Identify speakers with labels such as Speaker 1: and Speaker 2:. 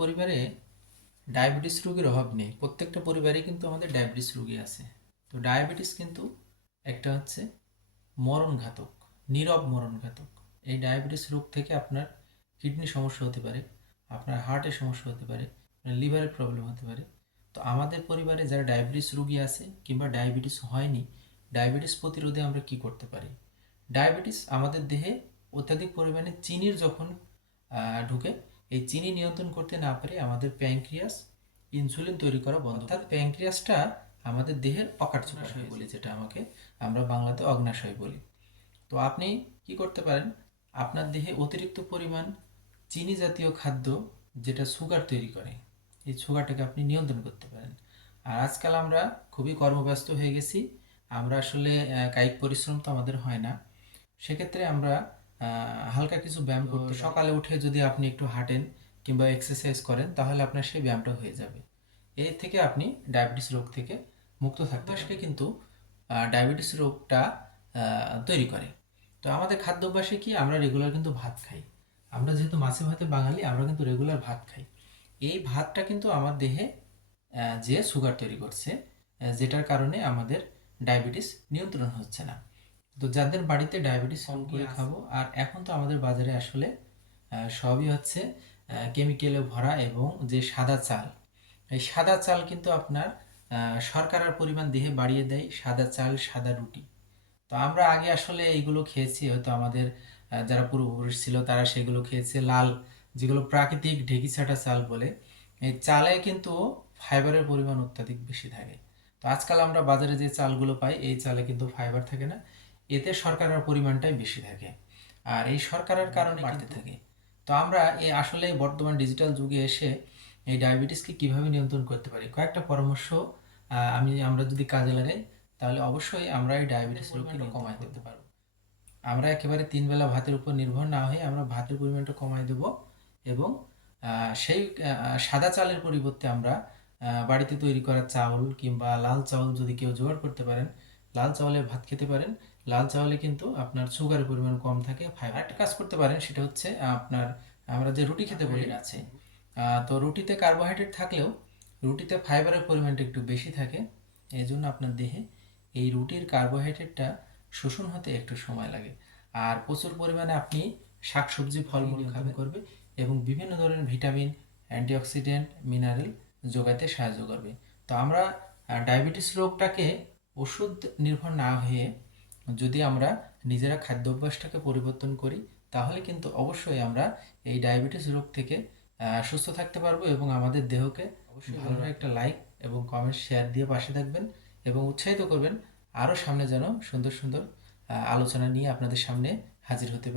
Speaker 1: পরিবারে ডায়াবেটিস রোগীর অভাব নেই। প্রত্যেকটা পরিবারে কিন্তু আমাদের ডায়াবেটিস রোগী আছে। তো ডায়াবেটিস কিন্তু একটা হচ্ছে মরণঘাতক, নীরব মরণঘাতক। এই ডায়াবেটিস রোগ থেকে আপনার কিডনি সমস্যা হতে পারে, আপনার হার্টের সমস্যা হতে পারে লিভারের প্রবলেম হতে পারে। তো আমাদের পরিবারে যারা ডায়াবেটিস রোগী আছে কিংবা ডায়াবেটিস হয়নি, ডায়াবেটিস প্রতিরোধে আমরা কি করতে পারি? ডায়াবেটিস আমাদের দেহে অত্যাধিক পরিমাণে চিনির যখন ঢুকে এই চিনি নিয়ন্ত্রণ করতে না পারে আমাদের প্যাঙ্ক্রিয়াস ইনসুলিন তৈরি করা বন্ধ অর্থাৎ প্যাঙ্ক্রিয়াসটা আমাদের দেহের অকার্যকর বলি যেটা আমাকে আমরা বাংলাতে অগ্নাশয় বলি। তো আপনি কি করতে পারেন? আপনার দেহে অতিরিক্ত পরিমাণ চিনি জাতীয় খাদ্য যেটা সুগার তৈরি করে এই সুগারটাকে আপনি নিয়ন্ত্রণ করতে পারেন। আর আজকাল আমরা খুবই কর্মব্যস্ত হয়ে গেছি আমরা আসলে কায়িক পরিশ্রম তো আমাদের হয় না। সেক্ষেত্রে আমরা হালকা কিছু ব্যায়াম করতে সকালে উঠে যদি আপনি একটু হাঁটেন কিংবা এক্সারসাইজ করেন তাহলে আপনার সেই ব্যায়ামটা হয়ে যাবে। এর থেকে আপনি ডায়াবেটিস রোগ থেকে মুক্ত থাকতে আসলে কিন্তু ডায়াবেটিস রোগটা তৈরি করে। তো আমাদের খাদ্যাভ্যাসে কি আমরা রেগুলার কিন্তু ভাত খাই। আমরা যেহেতু মাছে ভাতে বাঙালি আমরা কিন্তু রেগুলার ভাত খাই। এই ভাতটা কিন্তু আমার দেহে যে সুগার তৈরি করছে যেটার কারণে আমাদের ডায়াবেটিস নিয়ন্ত্রণ হচ্ছে না। তো যাদের বাড়িতে ডায়াবেটিস কম করে খাব আর এখন তো আমাদের বাজারে আসলে সবই হচ্ছে কেমিক্যালে ভরা এবং যে সাদা চাল। এই সাদা চাল কিন্তু আপনার আহ, শর্করার পরিমাণ দেহে বাড়িয়ে দেয় সাদা চাল সাদা রুটি। তো আমরা আগে আসলে এইগুলো খেয়েছি হয়তো আমাদের যারা পূর্বপুরুষ ছিল তারা সেগুলো খেয়েছে। লাল যেগুলো প্রাকৃতিক ঢেকিছাটা চাল বলে এই চালে কিন্তু ফাইবারের পরিমাণ অত্যাধিক বেশি থাকে। তো আজকাল আমরা বাজারে যে চালগুলো পাই এই চালে কিন্তু ফাইবার থাকে না। এতে শর্করার পরিমাণটাই বেশি থাকে। আর এই শর্করার কারণে বাড়তে থাকে। তো আমরা এই আসলে বর্তমান ডিজিটাল যুগে এসে এই ডায়াবেটিসকে কীভাবে নিয়ন্ত্রণ করতে পারি? কয়েকটা পরামর্শ আমি আমরা যদি কাজে লাগাই তাহলে অবশ্যই আমরা এই ডায়াবেটিস রোগকে কমায় দিতে পারব। আমরা একেবারে তিন বেলা ভাতের উপর নির্ভর না হয়ে আমরা ভাতের পরিমাণটা কমায় দেব এবং সেই সাদা চালের পরিবর্তে আমরা বাড়িতে তৈরি করা চাউল কিংবা লাল চাউল যদি কেউ জোগাড় করতে পারেন লাল চাউলের ভাত খেতে পারেন লাল চাউলে কিন্তু আপনার সুগারের পরিমাণ কম থাকে ফাইবার একটা কাজ করতে পারেন সেটা হচ্ছে আপনার আমরা যে রুটি খেতে বলি আছে আহ, তো রুটিতে কার্বোহাইড্রেট থাকলেও রুটিতে ফাইবারের পরিমাণটা একটু বেশি থাকে এই জন্য আপনার দেহে এই রুটির কার্বোহাইড্রেটটা শোষণ হতে একটু সময় লাগে। আর প্রচুর পরিমাণে আপনি শাকসবজি ফলমূল খাবে করবে। এবং বিভিন্ন ধরনের ভিটামিন অ্যান্টিঅক্সিডেন্ট মিনারেল যোগাতে সাহায্য করবে। তো আমরা ডায়াবেটিস রোগটাকে ওষুধ নির্ভর না হয়ে যদি আমরা নিজেরা খাদ্যাভ্যাসটাকে পরিবর্তন করি তাহলে কিন্তু অবশ্যই আমরা এই ডায়াবেটিস রোগ থেকে সুস্থ থাকতে পারব এবং আমাদের দেহকে অবশ্যই ভালো একটা লাইক এবং কমেন্ট শেয়ার দিয়ে পাশে থাকবেন এবং উৎসাহিত করবেন আরও সামনে যেন সুন্দর সুন্দর আলোচনা নিয়ে আপনাদের সামনে হাজির হতে পারি।